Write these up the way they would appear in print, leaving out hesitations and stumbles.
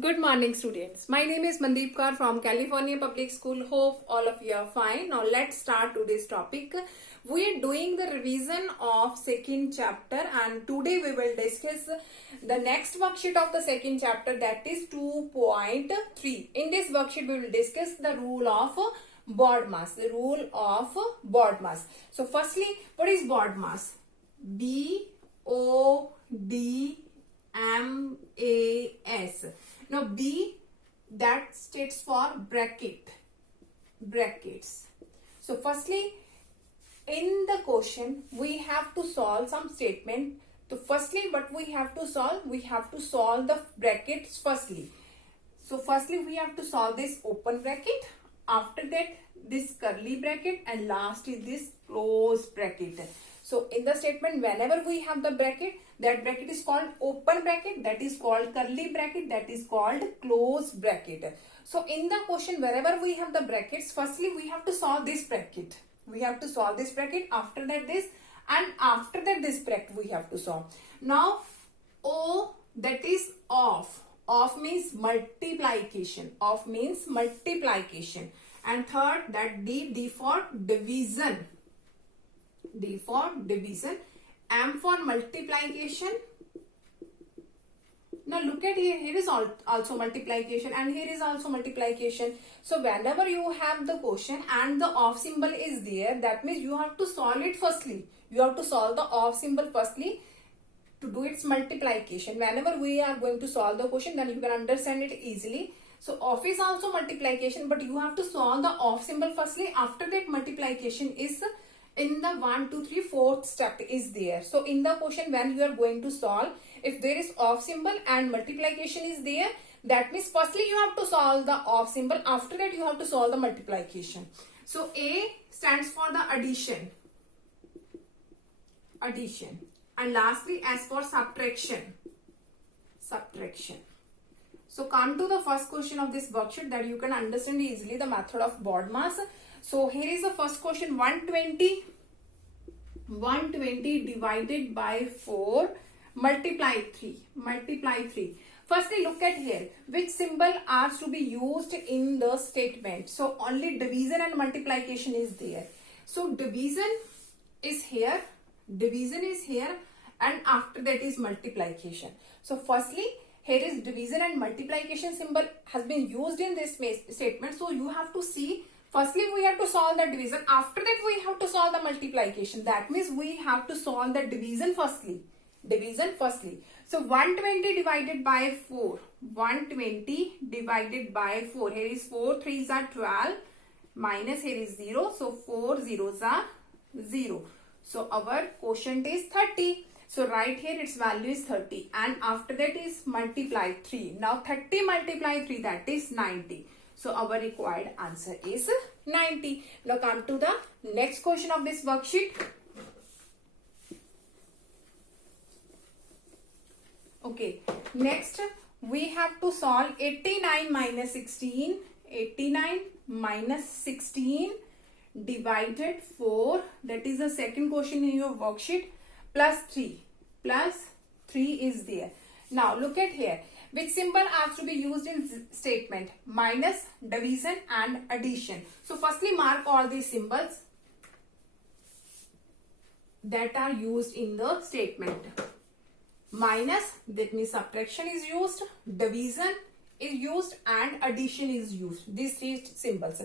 Good morning, students. My name is Mandeep Kaur from California Public School. Hope all of you are fine. Now let's start today's topic. We are doing the revision of second chapter, and today we will discuss the next worksheet of the second chapter, that is 2.3. In this worksheet we will discuss the rule of BODMAS. The rule of BODMAS. So firstly, what is BODMAS? BODMAS. Now B, that stands for brackets. So firstly, in the question we have to solve some statement. So firstly, what we have to solve? We have to solve the brackets firstly. So firstly we have to solve this open bracket. After that this curly bracket, and last is this close bracket. So in the statement, whenever we have the bracket, that bracket is called open bracket, that is called curly bracket, that is called close bracket. So in the question, wherever we have the brackets, firstly we have to solve this bracket. We have to solve this bracket, after that this, and after that this bracket we have to solve. Now O, that is off. Off means multiplication. Off means multiplication. And third, that D for division. D for division. M for multiplication. Now look at here. Here is also multiplication, and here is also multiplication. So whenever you have the question and the off symbol is there, that means you have to solve it firstly. You have to solve the off symbol firstly to do its multiplication. Whenever we are going to solve the question, then you can understand it easily. So off is also multiplication, but you have to solve the off symbol firstly. After that, multiplication is in the 1, 2, 3, 4th step is there. So in the question, when you are going to solve, if there is off symbol and multiplication is there, that means firstly you have to solve the off symbol. After that you have to solve the multiplication. So A stands for the addition. And lastly, as for subtraction. So come to the first question of this worksheet, that you can understand easily the method of BODMAS. So here is the first question. 120 divided by 4 multiply 3. Firstly, look at here. Which symbol are to be used in the statement? So only division and multiplication is there. So division is here, and after that is multiplication. So firstly, here is division and multiplication symbol has been used in this statement. So you have to see, firstly we have to solve the division. After that we have to solve the multiplication. That means we have to solve the division firstly. So 120 divided by 4. 120 divided by 4. Here is 4 3s are 12. Minus here is 0. So 4 zeros are 0. So our quotient is 30. So right here its value is 30, and after that is multiply 3. Now 30 multiply 3, that is 90. So our required answer is 90. Now come to the next question of this worksheet. Okay, next we have to solve 89 minus 16. 89 minus 16 divided 4. That is the second question in your worksheet. Plus 3 is there. Now look at here. Which symbol are to be used in statement? Minus, division and addition. So firstly mark all these symbols that are used in the statement. Minus, that means subtraction is used, division is used, and addition is used. These three symbols.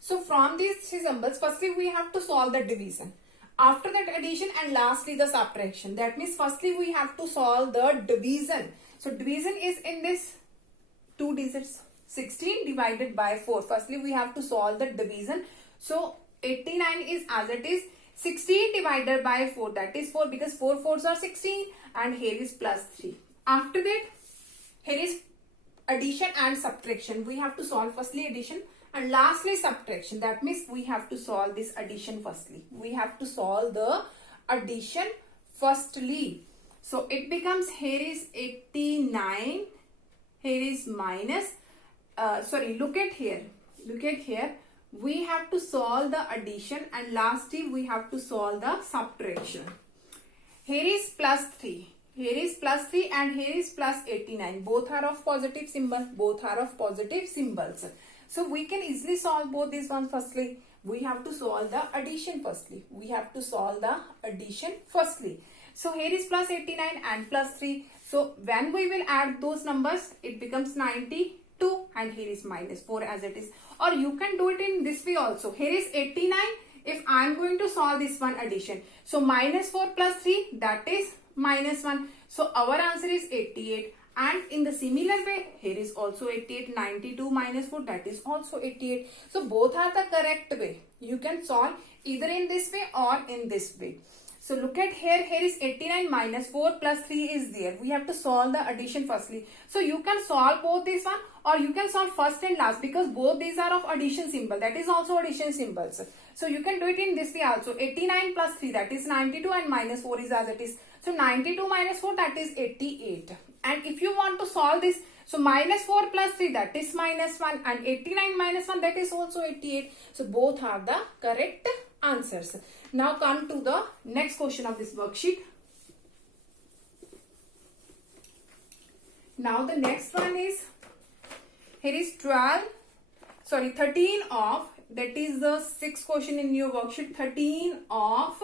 So from these three symbols, firstly we have to solve the division. After that addition, and lastly the subtraction. That means firstly we have to solve the division. So division is in this 2 digits, 16 divided by 4. Firstly we have to solve the division. So 89 is as it is. 16 divided by 4, that is 4, because 4 4s are 16, and here is plus 3. After that, here is addition and subtraction. We have to solve firstly addition and lastly subtraction. That means we have to solve this addition firstly. We have to solve the addition firstly. So it becomes, here is 89, here is minus, look at here. We have to solve the addition, and lastly we have to solve the subtraction. Here is plus 3. Here is plus 3 and here is plus 89. Both are of positive symbol. Both are of positive symbols. So we can easily solve both these ones. Firstly, we have to solve the addition firstly. We have to solve the addition firstly. So here is plus 89 and plus 3. So when we will add those numbers, it becomes 92 and here is minus 4 as it is. Or you can do it in this way also. Here is 89 if I am going to solve this one addition. So minus 4 plus 3, that is minus 1. So our answer is 88. And in the similar way, here is also 88. 92 minus 4, that is also 88. So both are the correct way. You can solve either in this way or in this way. So look at here. Here is 89 minus 4 plus 3 is there. We have to solve the addition firstly. So you can solve both this one or you can solve first and last, because both these are of addition symbol. That is also addition symbols. So you can do it in this way also. 89 plus 3, that is 92, and minus 4 is as it is. So 92 minus 4, that is 88. And if you want to solve this, so minus 4 plus 3, that is minus 1, and 89 minus 1, that is also 88. So both are the correct answers. Now come to the next question of this worksheet. Now the next one is, here is 13 of, that is the sixth question in your worksheet. 13 of,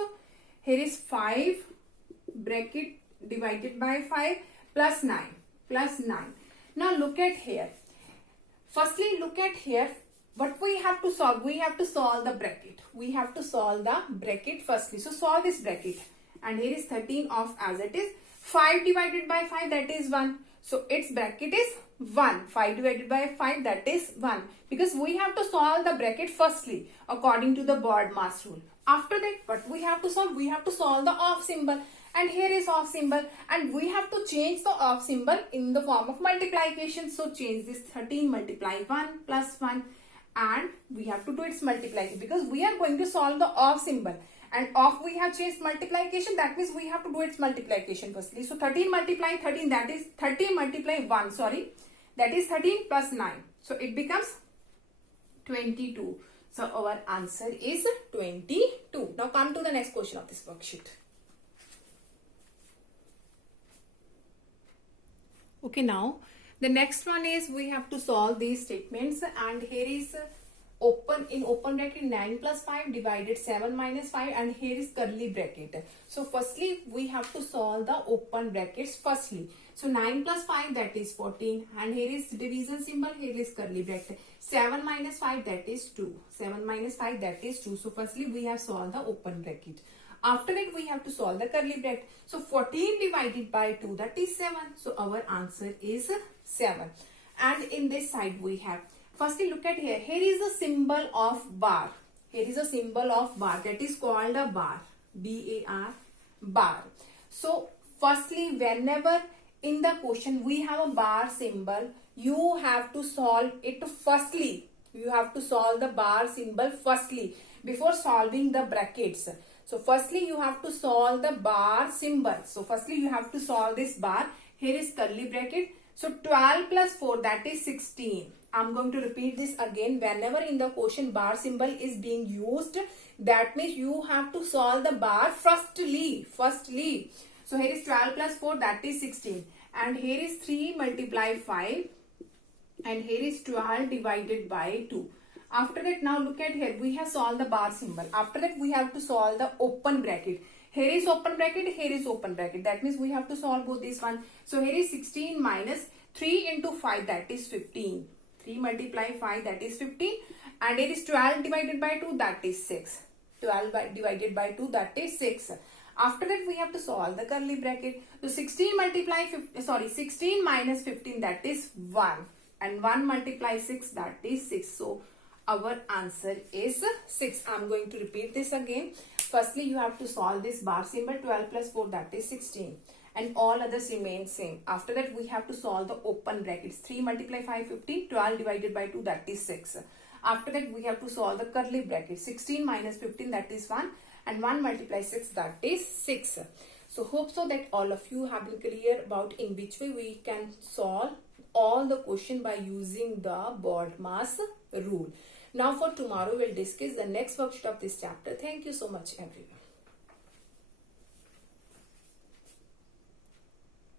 here is 5 bracket divided by 5 plus 9. Now look at here. Firstly, look at here. What we have to solve? We have to solve the bracket. We have to solve the bracket firstly. So solve this bracket. And here is 13 of as it is. 5 divided by 5, that is 1. So its bracket is 1. 5 divided by 5, that is 1. Because we have to solve the bracket firstly according to the BODMAS rule. After that, what we have to solve? We have to solve the off symbol. And here is off symbol, and we have to change the off symbol in the form of multiplication. So change this 13 multiply 1 plus 1, and we have to do its multiplication because we are going to solve the off symbol. And off we have changed multiplication, that means we have to do its multiplication firstly. So 13 multiply 13, that is 13 multiply 1, that is 13 plus 9. So it becomes 22. So our answer is 22. Now come to the next question of this worksheet. Okay, now the next one is we have to solve these statements, and here is open bracket 9 plus 5 divided 7 minus 5, and here is curly bracket. So firstly we have to solve the open brackets firstly. So 9 plus 5, that is 14, and here is division symbol, here is curly bracket. 7 minus 5, that is 2. 7 minus 5, that is 2. So firstly we have solved the open bracket. After that we have to solve the curly bracket. So 14 divided by 2, that is 7. So our answer is 7. And in this side we have, firstly look at here. Here is a symbol of bar. Here is a symbol of bar, that is called a bar. B-A-R, bar. So firstly, whenever in the question we have a bar symbol, you have to solve it firstly. You have to solve the bar symbol firstly before solving the brackets. So firstly you have to solve the bar symbol. So firstly you have to solve this bar. Here is curly bracket. So 12 plus 4, that is 16. I'm going to repeat this again. Whenever in the question bar symbol is being used, that means you have to solve the bar firstly. So here is 12 plus 4, that is 16. And here is 3 multiply 5. And here is 12 divided by 2. After that, now look at here. We have solved the bar symbol. After that, we have to solve the open bracket. Here is open bracket, here is open bracket. That means we have to solve both this one. So here is 16 minus 3 into 5, that is 15. 3 multiply 5, that is 15. And here is 12 divided by 2, that is 6. 12 divided by 2, that is 6. After that, we have to solve the curly bracket. So 16 minus 15, that is 1. And 1 multiply 6, that is 6. So our answer is 6. I'm going to repeat this again. Firstly, you have to solve this bar symbol. 12 plus 4, that is 16. And all others remain same. After that, we have to solve the open brackets. 3 multiply 5, 15. 12 divided by 2, that is 6. After that, we have to solve the curly bracket. 16 minus 15, that is 1. And 1 multiply 6, that is 6. So hope so that all of you have been clear about in which way we can solve all the question by using the BODMAS rule. Now for tomorrow, we'll discuss the next worksheet of this chapter. Thank you so much, everyone.